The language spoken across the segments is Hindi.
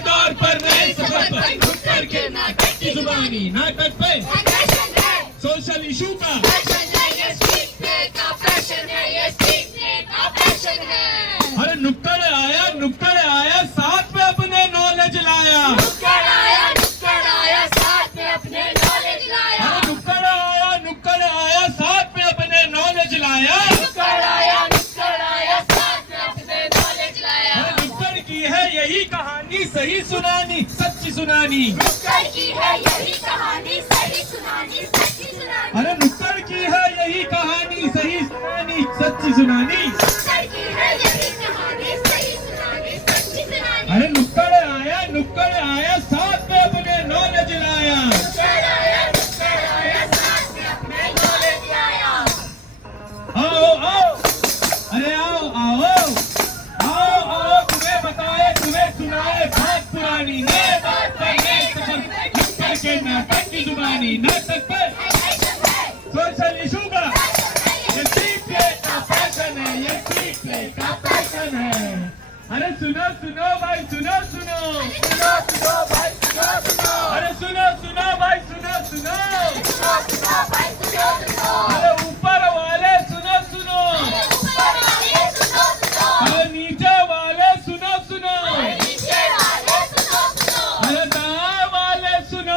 दौर पर नए सफर पर नुक्कड़ के नाटक की जुबानी, नाटक पे सोशल इशू का अरे नुक्कड़ आया साथ में अपने नॉलेज लाया, नुक्कड़ आया साथ में अपने नॉलेज लाया, अरे नुक्कड़ आया साथ में अपने नॉलेज लाया, नुक्कड़ आया साथ में अपने नॉलेज लाया। अरे नुक्कड़ की है यही कहानी सही सुनानी सच्ची सुनानी, नुक्कड़ की है यही कहानी सही सुनानी सच्ची सुनानी, अरे नुक्कड़ की है यही कहानी सही सुनानी सच्ची सुनानी, नुक्कड़ की है यही कहानी सही सुनानी सच्ची सुनानी। अरे नुक्कड़ आया साथ में अपने नॉलेज लाया, नुक्कड़ आया साथ में अपने नॉलेज लाया। आओ अरे आओ तुम्हें बताए तुम्हें सुनाए बात पुरानी, नए बात पर नए सफर नुक्कड़ के नाटक की जुबानी, नाटक पर सोशल इशू का ये सीक्रेट का फैशन है, ये सीक्रेट का फैशन है। अरे सुनो भाई सुनो भाई सुनो, अरे सुनो भाई सुनो, अरे ऊपर वाले सुनो, अरे नीचे वाले सुनो, अरे दाएं वाले सुनो,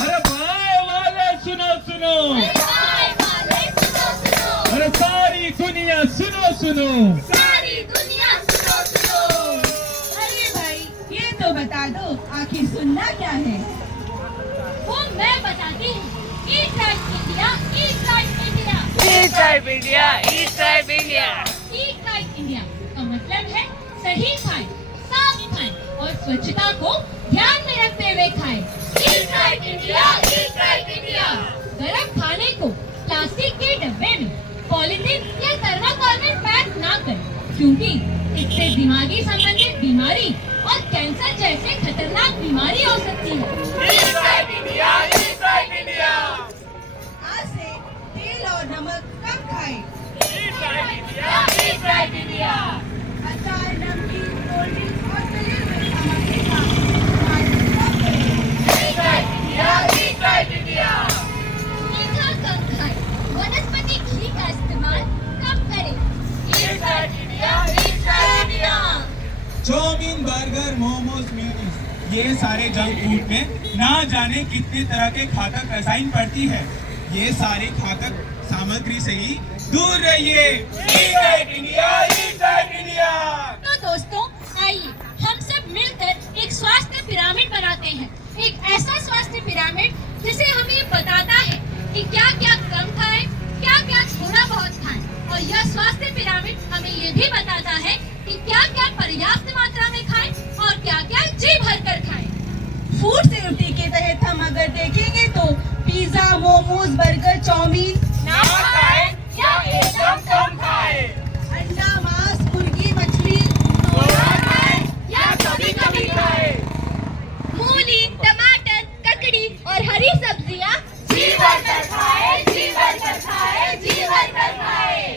अरे बाएं वाले सुनो, अरे सारी दुनिया सुनो, सारी दुनिया सुनो। अरे भाई ये तो बता दो आखिर सुनना क्या है? वो मैं बताती हूँ। ईट like India, eat like India, eat like India, eat like India. Eat like India का मतलब है सही खाएं, साफ खाएं और स्वच्छता को ध्यान में रखते हुए खाएं। ईट like India, eat like India. गरम खाने को प्लास्टिक के डब्बे में, पॉलीथीन या थर्माकोल में पैक ना करें, क्योंकि इससे दिमागी संबंधित बीमारी और कैंसर जैसे खतरनाक बीमारी हो सकती है। ईट like India, eat like India. आज से तेल और नमक कम खाएं। ईट like India, eat like India. अचार, नमकीन, कोल्ड ड्रिंक्स और तले हुए सामग्री का इस्तेमाल कम करें। Eat like India, eat like India. मीठा कम खाएं, वनस्पति घी का इस्तेमाल कम करें। Eat like India, eat like India. Chowmein, burger, momos, म्यूनीस ये सारे जंक फूड में ना जाने कितने तरह के घातक रसायन पड़ती है, ये सारे घातक सामग्री से ही दूर रहिए। ईट like India, eat like India. तो दोस्तों आइए हम सब मिलकर एक स्वास्थ्य पिरामिड बनाते हैं, एक ऐसा स्वास्थ्य पिरामिड जिसे हमें ये बताता है कि क्या क्या कम खाएं, क्या क्या थोड़ा बहुत खाएं, और यह स्वास्थ्य पिरामिड हमें ये भी बताता है कि क्या क्या पर्याप्त मात्रा में खाएं और क्या क्या जी भर कर खाएं। फूड सेफ्टी के तहत हम अगर देखेंगे तो पिज्जा, मोमोज, बर्गर, चाउमीन ना खाएं या एकदम कम खाएं। अंडा, मांस, मुर्गी, मछली थोड़ा खाएं या कभी-कभी खाएं। मूली, टमाटर, ककड़ी और हरी सब्जियां जी भरकर खाएं, जी भरकर खाएं, जी भरकर खाएं।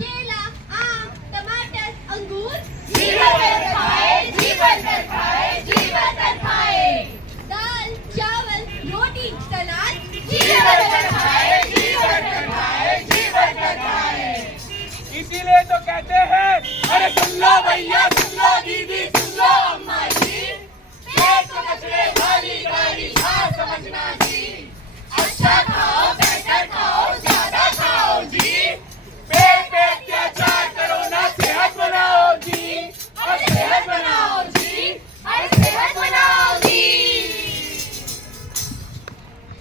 केला, आम, टमाटर, अंगूर जी भरकर खाएं, जी भरकर खाएं, जी भरकर खाएं। दाल, चावल, रोटी, सलाद जी भरकर खाएं, जी भरकर खाएं, जी भरकर खाएं। इसीलिए तो कहते हैं, अरे सुन लो भैया, सुन लो दीदी, सुन लो अम्मा जी, पेट को कचरे वाली गाली ना समझना जी। अच्छा खाओ, बेहतर खाओ, ज्यादा खाओ जी। पेट पे अत्याचार करो ना, सेहत बनाओ जी, और सेहत बनाओ जी, और सेहत बनाओ जी।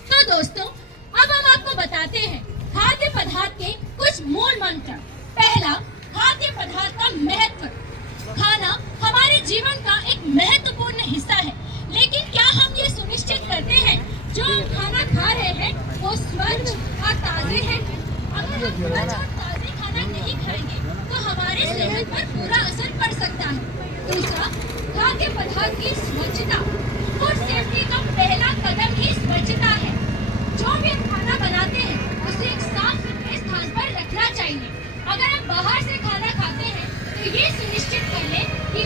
तो दोस्तों अब हम आपको बताते हैं खाद्य पदार्थ के कुछ मूल मंत्र। पहला, खाद्य पदार्थ का महत्व। खाना हमारे जीवन का एक महत्वपूर्ण हिस्सा है, लेकिन क्या हम ये सुनिश्चित करते हैं जो हम खाना खा रहे हैं वो स्वच्छ और ताजे है? अगर हम स्वच्छ और ताजे खाना नहीं खाएंगे तो हमारे सेहत पर बुरा असर पड़ सकता है। दूसरा, खाद्य पदार्थ की स्वच्छता। फूड सेफ्टी का पहला कदम ही स्वच्छता है। जो भी हम खाना बनाते हैं उसे एक साफ सुथरे स्थान पर रखना चाहिए। अगर हम बाहर से खाना खाते हैं तो ये सुनिश्चित कर लें कि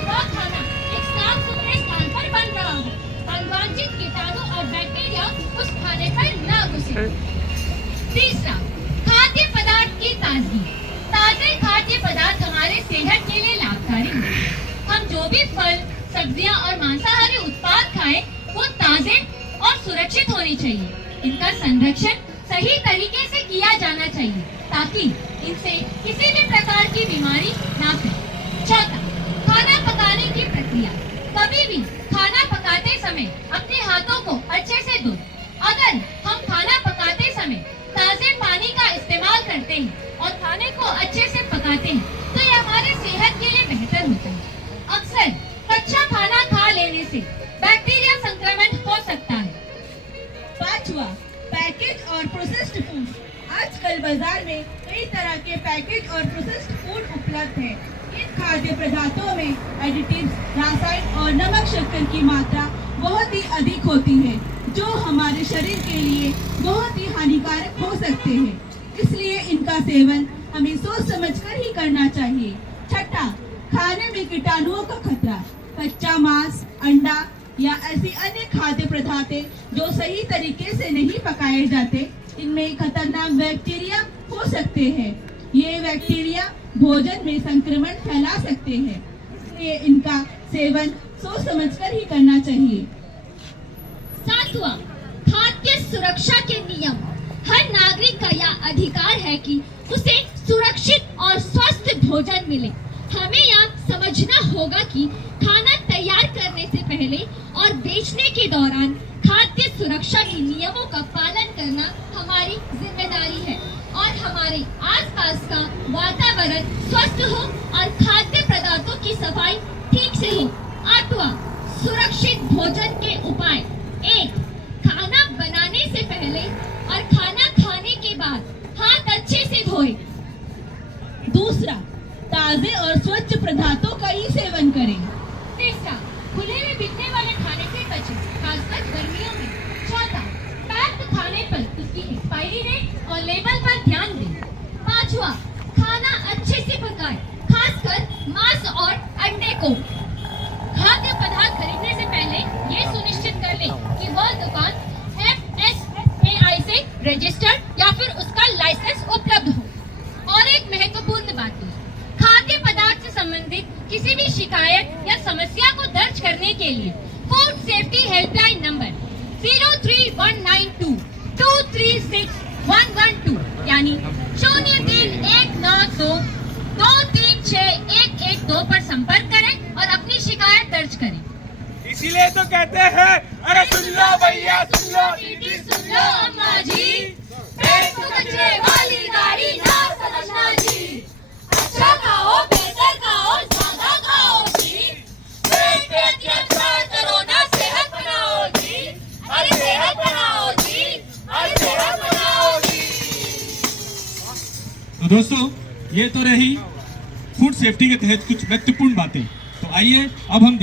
से। तीसरा, खाद्य पदार्थ की ताजगी। ताजे खाद्य पदार्थ हमारे सेहत के लिए लाभकारी हैं। हम जो भी फल, सब्जियां और मांसाहारी उत्पाद खाएं, वो ताजे और सुरक्षित होने चाहिए। इनका संरक्षण सही तरीके से किया जाना चाहिए ताकि इनसे किसी भी प्रकार की बीमारी ना फैले। चौथा, खाना पकाने की प्रक्रिया। कभी भी खाना पकाते समय अपने हाथों को अच्छे से धो। अगर हम खाना पकाते समय ताजे पानी का इस्तेमाल करते हैं और खाने को अच्छे से पकाते हैं तो ये हमारे सेहत के लिए बेहतर होता है। अक्सर कच्चा खाना खा लेने से बैक्टीरिया संक्रमण हो सकता है। पांचवा, पैकेज और प्रोसेस्ड फूड। आजकल बाजार में कई तरह के पैकेज और प्रोसेस्ड फूड उपलब्ध हैं। इन खाद्य पदार्थों में एडिटिव्स, रासायन और नमक शक्कर की मात्रा बहुत ही अधिक होती है जो हमारे शरीर के लिए बहुत ही हानिकारक हो सकते हैं। इसलिए इनका सेवन हमें सोच समझकर ही करना चाहिए। छठा, खाने में कीटाणुओं का खतरा। कच्चा मांस, अंडा या ऐसी अन्य खाद्य पदार्थ जो सही तरीके से नहीं पकाए जाते, इनमें खतरनाक बैक्टीरिया हो सकते हैं। ये बैक्टीरिया भोजन में संक्रमण फैला सकते हैं, इसलिए इनका सेवन सोच समझकर ही करना चाहिए। सातवां, खाद्य सुरक्षा के नियम। हर नागरिक का यह अधिकार है कि उसे सुरक्षित और स्वस्थ भोजन मिले। हमें यह समझना होगा कि खाना तैयार करने से पहले और बेचने के दौरान खाद्य सुरक्षा के नियमों का पालन करना हमारी जिम्मेदारी है और हमारे आसपास का वातावरण स्वस्थ हो और खाद्य पदार्थों की सफाई ठीक से हो। आठवां, सुरक्षित भोजन के उपाय। 1. खाना बनाने से पहले और खाना खाने के बाद हाथ अच्छे से धोएं। दूसरा, ताजे और स्वच्छ पदार्थों का ही सेवन करें। तीसरा, खुले में बिकने वाले खाने से बचें, खासकर गर्मियों में। चौथा, पैक्ड खाने पर उसकी एक्सपायरी डेट और लेबल पर ध्यान दें। पांचवा, खाना अच्छे से पकाएं, खासकर मांस और अंडे को। खाद्य पदार्थ खरीदने से पहले ये सुनिश्चित कर लें कि वह दुकान FSSAI से रजिस्टर्ड या फिर उसका लाइसेंस उपलब्ध हो। और एक महत्वपूर्ण बात है, खाद्य पदार्थ से संबंधित किसी भी शिकायत या समस्या को दर्ज करने के लिए फूड सेफ्टी हेल्पलाइन नंबर 03192 236 112 यानी 03192 236 112 पर संपर्क करें और अपनी शिकायत दर्ज करें। इसीलिए तो कहते हैं, अरे सुन लो भैया, सुन लो दीदी, सुन लो अम्मा जी, पेट तो कचरे वाली गाड़ी ना समझना जी। अच्छा खाओ, बेहतर खाओ, ज्यादा खाओ जी। पेट पे अत्याचार करो ना, सेहत बनाओ जी। अरे सेहत बनाओ जी, अरे सेहत बनाओ जी। तो दोस्तों, ये तो रही फूड सेफ्टी के तहत कुछ महत्वपूर्ण बातें। तो आइए अब हम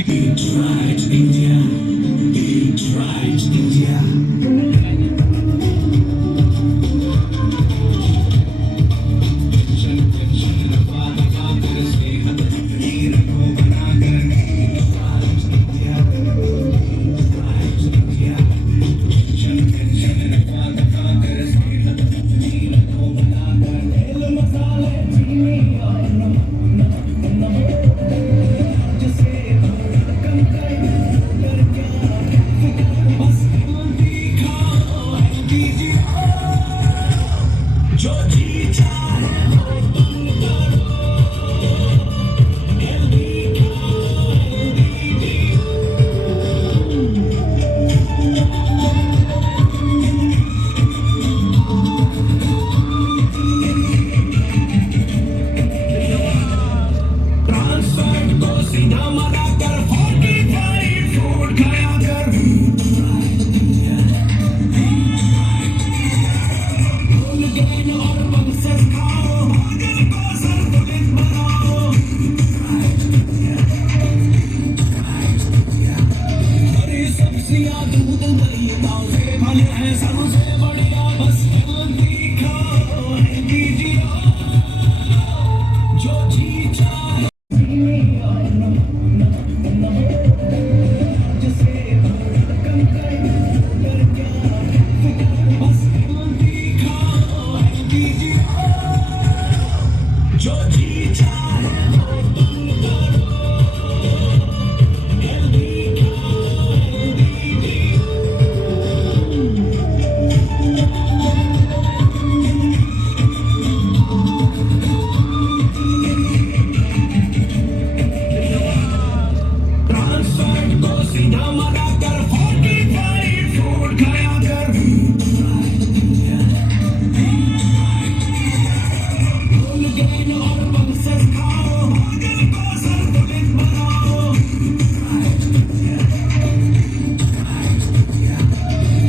सीधा मना कर 45 फूड खाया कर और पल्सेस खाओ दिल को संतुलित बनाओ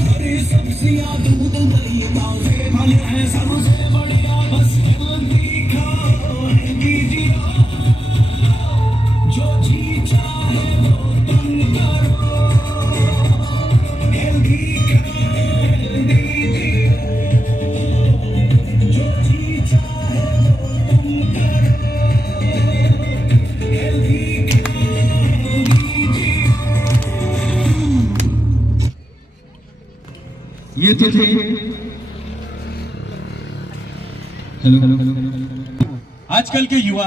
हरी सब्जियां दूध दही ताजे फल हैं सबसे बढ़िया बस हेल्दी खाओ हेल्दी जियो जो जी चाहे वो तुम करो हेल्दी खाओ हेल्दी जियो जो जी चाहे वो तुम करो हेल्दी खाओ हेल्दी जियो ये तो थे आजकल के युवा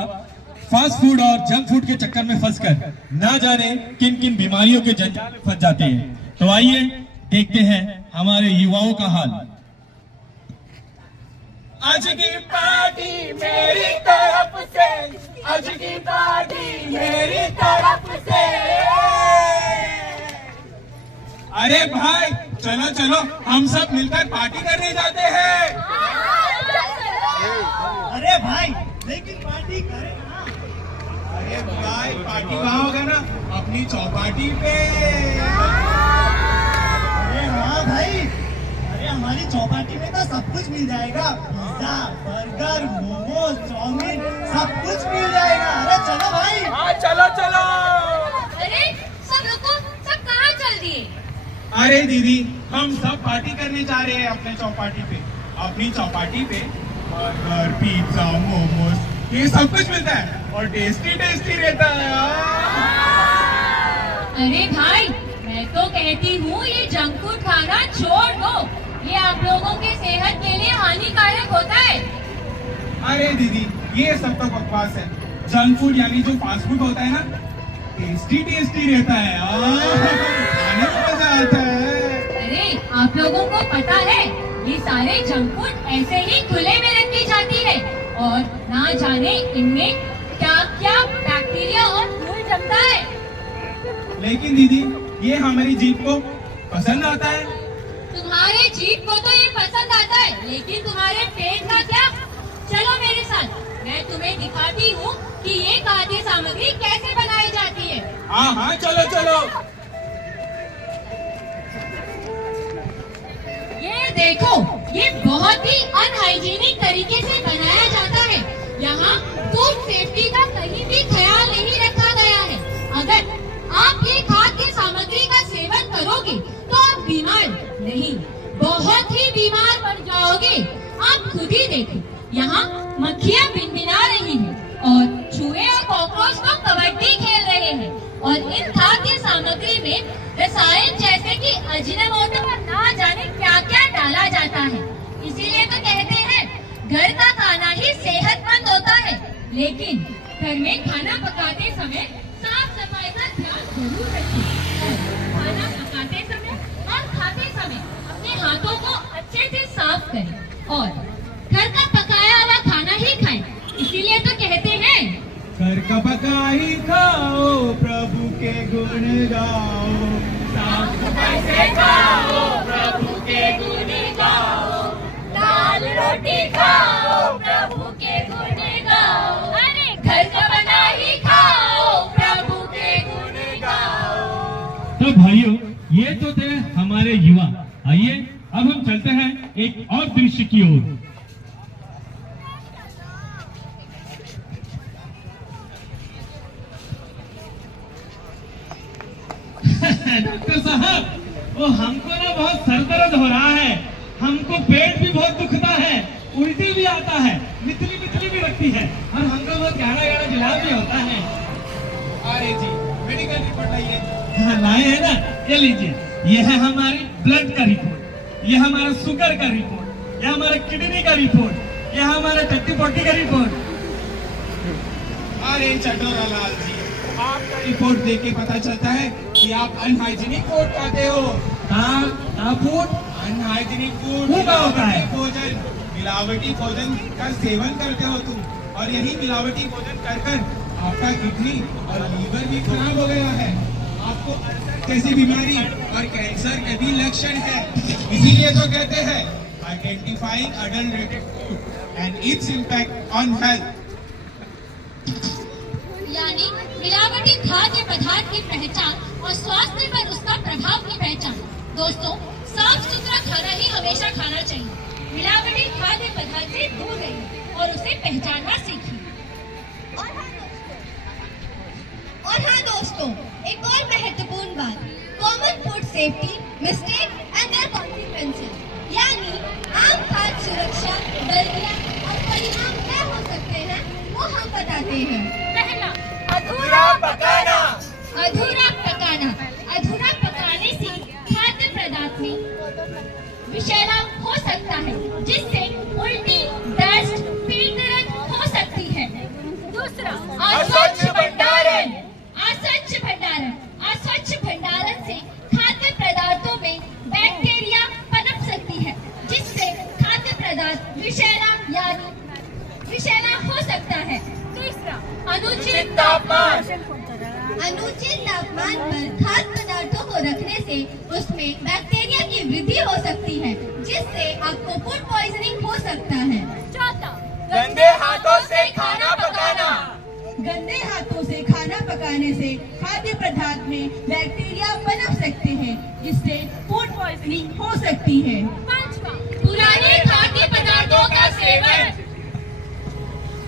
फास्ट फूड और जंक फूड के चक्कर में फंसकर ना जाने किन किन बीमारियों के जंजाल में फंस जाते हैं। तो आइए देखते हैं हमारे युवाओं का हाल। आज की पार्टी मेरी तरफ से, आज की पार्टी मेरी तरफ से। अरे भाई चलो चलो हम सब मिलकर पार्टी करने जाते हैं। अरे भाई लेकिन पार्टी करें ना। अरे भाई पार्टी वहाँ होगा ना अपनी चौपाटी पे। अरे हाँ भाई, अरे हमारी चौपाटी में तो सब कुछ मिल जाएगा, पिज्जा बर्गर मोमोज चाउमीन सब कुछ मिल जाएगा। अरे चलो भाई। हाँ चलो चलो। अरे सब रुको, सब कहाँ चल दिए? अरे दीदी हम सब पार्टी करने जा रहे हैं अपने चौपाटी पे। अपनी चौपाटी पे बर्गर पिज्जा मोमोज ये सब कुछ मिलता है और टेस्टी टेस्टी रहता है। अरे भाई मैं तो कहती हूँ ये जंक फूड खाना छोड़ दो, ये आप लोगों के सेहत के लिए हानिकारक होता है। अरे दीदी ये सब तो बकवास है। जंक फूड यानी जो फास्ट फूड होता है ना टेस्टी टेस्टी रहता है, खाने में मजा आता है। अरे आप लोगों को पता है ये सारे जंक फूड ऐसे ही खुले में रखी जाती है और ना जाने इनमें क्या क्या बैक्टीरिया और धूल जमता है। लेकिन दीदी ये हमारी जीभ को पसंद आता है। तुम्हारे जीभ को तो ये पसंद आता है, लेकिन तुम्हारे पेट का क्या? चलो मेरे साथ, मैं तुम्हें दिखाती हूँ कि ये खाद्य सामग्री कैसे बनाई जाती है। हाँ हाँ चलो चलो। ये देखो, ये बहुत ही अनहाइजीनिक तरीके से बनाया जाता है। यहाँ फूड सेफ्टी का कहीं भी ख्याल नहीं रखा गया है। अगर आप ये खाद्य सामग्री का सेवन करोगे तो आप बीमार नहीं, बहुत ही बीमार पड़ जाओगे। आप खुद ही देखो, यहाँ मक्खियाँ भिनभिना रही हैं और चूहे और कॉकरोच तो कबड्डी खेल रहे हैं और इन खाद्य सामग्री में रसायन जैसे कि अजीनोमोटो और ना जाने क्या क्या डाला जाता है। इसीलिए तो कहते हैं घर का खाना ही सेहतमंद होता है। लेकिन घर में खाना पकाते समय साफ सफाई का ध्यान जरूर रखें। खाना पकाते समय और खाते समय अपने हाथों को अच्छे से साफ करें और घर का पकाया हुआ खाना ही खाएं। इसीलिए तो कहते हैं घर का पका ही खाओ प्रभु के गुण गाओ, साफ सफाई से खाओ प्रभु के गुण गाओ, दाल रोटी खाओ प्रभु के गुण गाओ। अरे घर का बना ही खाओ प्रभु के गुण गाओ। तो भाइयों ये तो थे हमारे युवा। आइए अब हम चलते हैं एक और दृश्य की ओर। डॉक्टर साहब, वो हमको ना बहुत सर दर्द हो रहा है, हमको पेट भी बहुत दुखता है, उल्टी भी आता है, मितली मितली भी लगती है और हमको बहुत गाढ़ा गाढ़ा गिलास भी होता है। अरे जी मेडिकल रिपोर्ट लाइए। हाँ, लाए है ना, ये लीजिए। ये है हमारी ब्लड का रिपोर्ट, ये हमारा शुगर का रिपोर्ट, ये हमारा किडनी का रिपोर्ट, ये हमारा टट्टी पोटी का रिपोर्ट। अरे चटोरा लाल जी आपका रिपोर्ट देख के पता चलता है कि आप अनहाइजीनिक फूड खाते हो। फूड अनहाइजीनिक फूड वो क्या होता है? भोजन, मिलावटी भोजन का सेवन करते हो तुम, और यही मिलावटी भोजन कर कर आपका किडनी और लीवर भी खराब हो गया है। आपको अल्सर कैसी बीमारी और कैंसर के भी लक्षण है। इसीलिए तो कहते हैं identifying adulterated food and its impact on health. यानी मिलावटी खाद्य पदार्थ की पहचान और स्वास्थ्य पर उसका प्रभाव की पहचान। दोस्तों, साफ सुथरा खाना ही हमेशा खाना चाहिए। मिलावटी खाद्य पदार्थ से दूर रहिए और उसे पहचानना सीखिए। और हाँ दोस्तों, एक और महत्वपूर्ण बात, common food safety mistake and their consequences, यानी आम खाद्य सुरक्षा गलतियां और परिणाम क्या हो सकते हैं वो हम बताते हैं। पहला, अधूरा पकाना। अधूरा पकाना। अधूरा पकाने से खाद्य पदार्थ में विषैला हो सकता है, जिससे उल्टी, दस्त, पेट दर्द हो सकती है। दूसरा, अस्वच्छ भंडारण। अस्वच्छ भंडारण। अस्वच्छ भंडारण से खाद्य पदार्थों में बैक्टीरिया पनप सकती है, जिससे खाद्य पदार्थ विषैला यानी विषैला हो सकता है। तीसरा, अनुचित तापमान। अनुचित तापमान पर खाद्य पदार्थों को रखने से उसमें बैक्टीरिया की वृद्धि हो सकती है, जिससे आपको फूड पॉइजनिंग हो सकता है। चौथा, गंदे हाथों से खाना पकाना। गंदे हाथों से खाना पकाने से खाद्य पदार्थ में बैक्टीरिया पनप सकते हैं, जिससे फूड पॉइजनिंग हो सकती है। पांचवा, पुराने खाद्य पदार्थों का सेवन।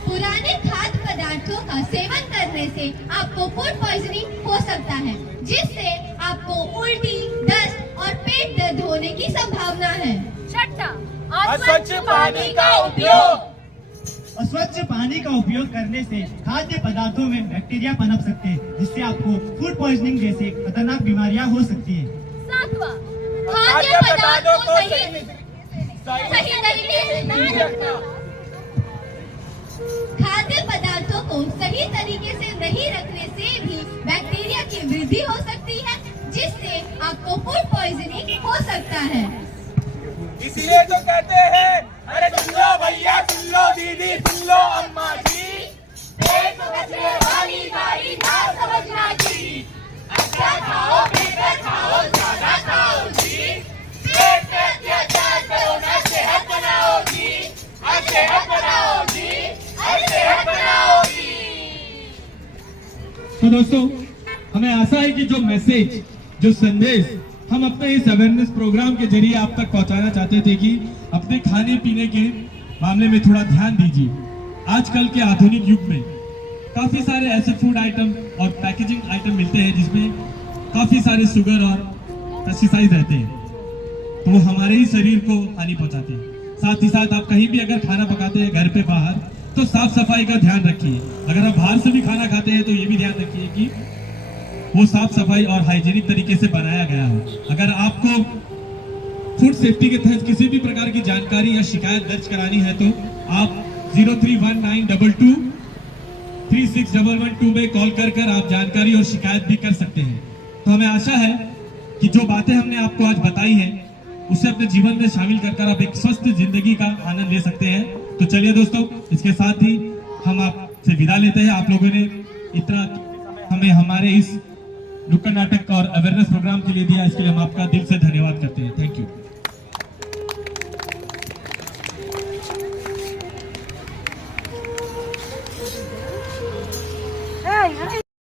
पुराने खाद्य पदार्थों का सेवन करने से आपको फूड पॉइजनिंग हो सकता है, जिससे आपको उल्टी, दस्त और पेट दर्द होने की संभावना है। छठा, अस्वच्छ पानी का उपयोग। अस्वच्छ पानी का उपयोग करने से खाद्य पदार्थों में बैक्टीरिया पनप सकते हैं, जिससे आपको फूड पॉइजनिंग जैसे खतरनाक बीमारियां हो सकती है। सातवां, खाद्य पदार्थों को सही तरीके से नहीं रखना। खाद्य पदार्थों को सही तरीके से नहीं रखने से भी बैक्टीरिया की वृद्धि हो सकती है, जिससे आपको फूड पॉइजनिंग हो सकता है। इसीलिए तो कहते हैं, अरे सुन लो भैया, सुन लो दीदी, सुन लो अम्मा जी, पेट कचरे वाली गाड़ी ना समझना जी। अच्छा खाओ, बेहतर खाओ, ज्यादा खाओ जी। पेट पे अत्याचार करो ना, सेहत बनाओ जी। सेहत बनाओ जी, सेहत बनाओ जी। तो दोस्तों, हमें आशा है कि जो मैसेज, जो संदेश हम अपने इस अवेयरनेस प्रोग्राम के जरिए आप तक पहुंचाना चाहते थे कि अपने खाने पीने के मामले में थोड़ा ध्यान दीजिए। आजकल के आधुनिक युग में काफी सारे ऐसे फूड आइटम और पैकेजिंग आइटम मिलते हैं जिसमें काफी सारे शुगर और पेस्टिसाइड रहते हैं, तो वो हमारे ही शरीर को हानि पहुंचाते हैं। साथ ही साथ आप कहीं भी अगर खाना पकाते हैं घर पे बाहर, तो साफ सफाई का ध्यान रखिए। अगर आप बाहर से भी खाना खाते हैं तो ये भी ध्यान रखिए कि वो साफ सफाई और हाइजीनिक तरीके से बनाया गया हो। अगर आपको फूड सेफ्टी के तहत किसी भी प्रकार की जानकारी या शिकायत दर्ज करानी है तो आप 031922 3611 में कॉल कर आप जानकारी और शिकायत भी कर सकते हैं। तो हमें आशा है कि जो बातें हमने आपको आज बताई हैं उसे अपने जीवन में शामिल कर आप एक स्वस्थ जिंदगी का आनंद ले सकते हैं। तो चलिए दोस्तों, इसके साथ ही हम आपसे विदा लेते हैं। आप लोगों ने इतना हमें हमारे इस नुक्कड़ नाटक और अवेयरनेस प्रोग्राम के लिए दिया, इसके लिए हम आपका दिल से धन्यवाद करते हैं। Thank you.